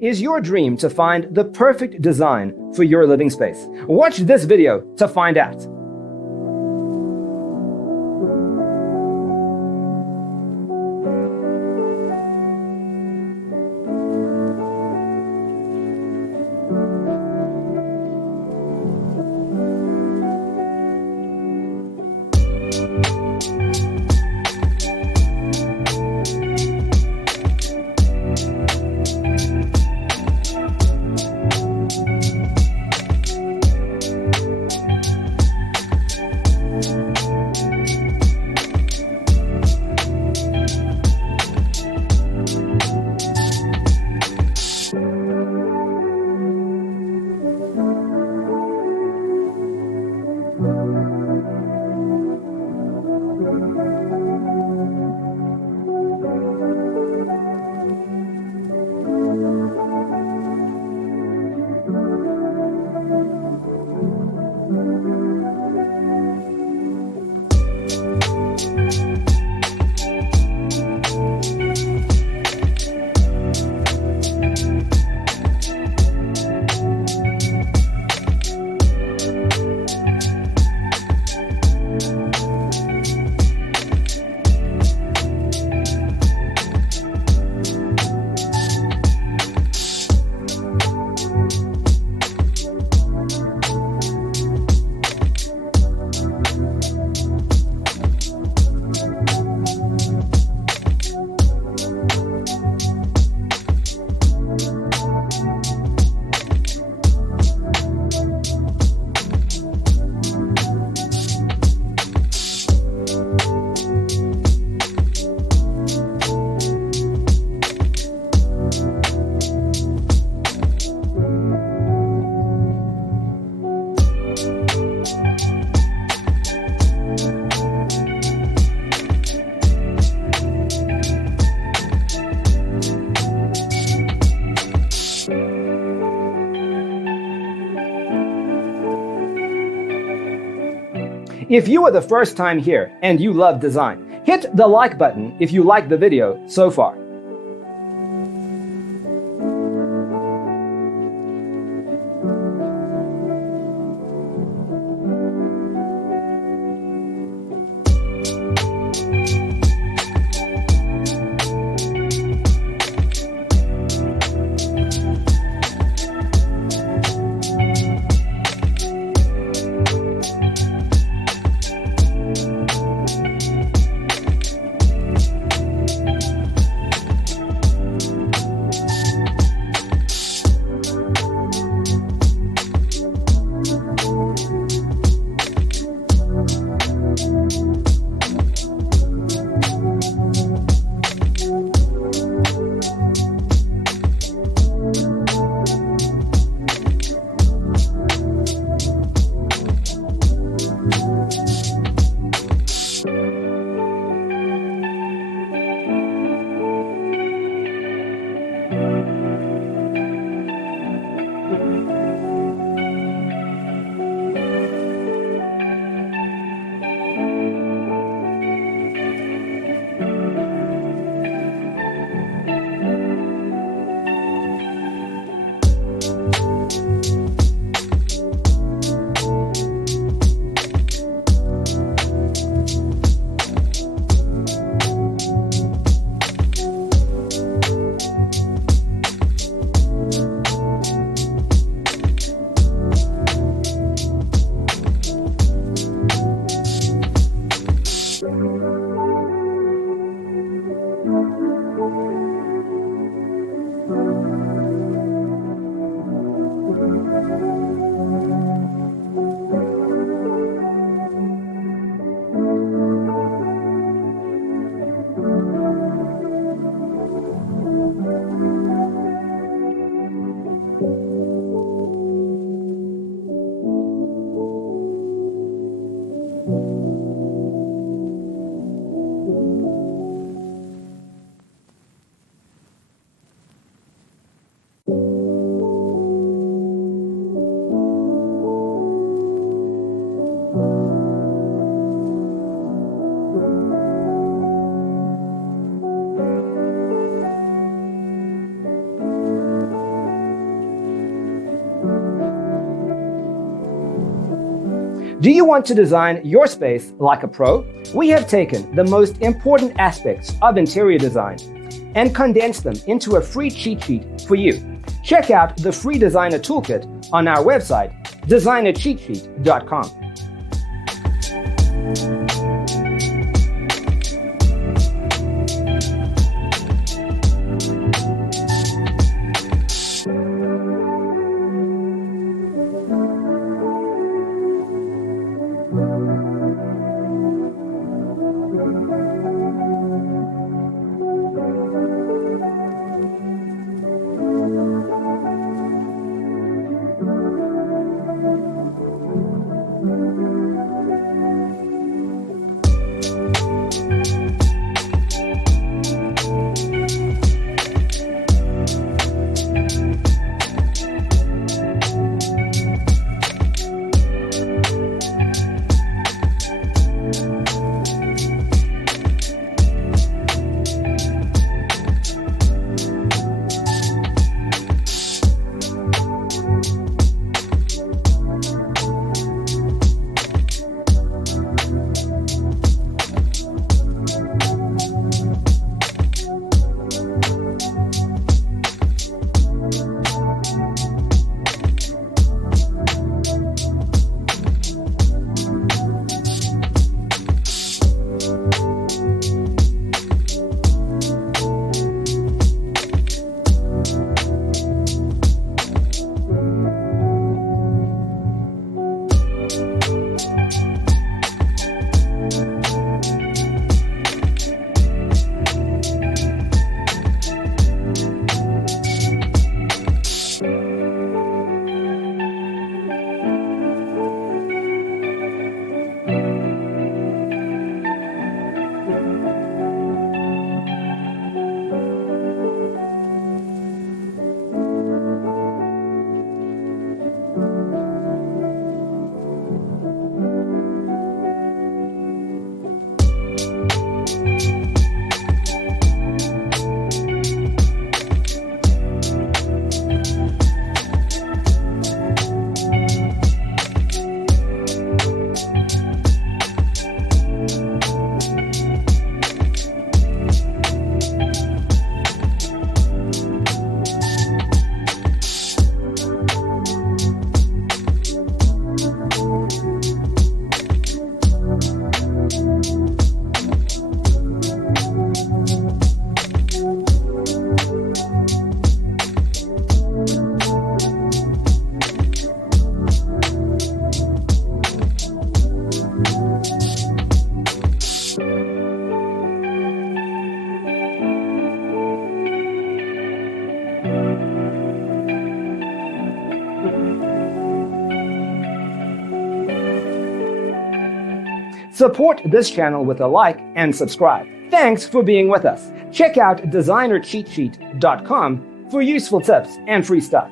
Is your dream to find the perfect design for your living space? Watch this video to find out. If you are the first time here and you love design, hit the like button if you like the video so far. Do you want to design your space like a pro? We have taken the most important aspects of interior design and condensed them into a free cheat sheet for you. Check out the free designer toolkit on our website, designercheatsheet.com. Support this channel with a like and subscribe. Thanks for being with us. Check out designercheatsheet.com for useful tips and free stuff.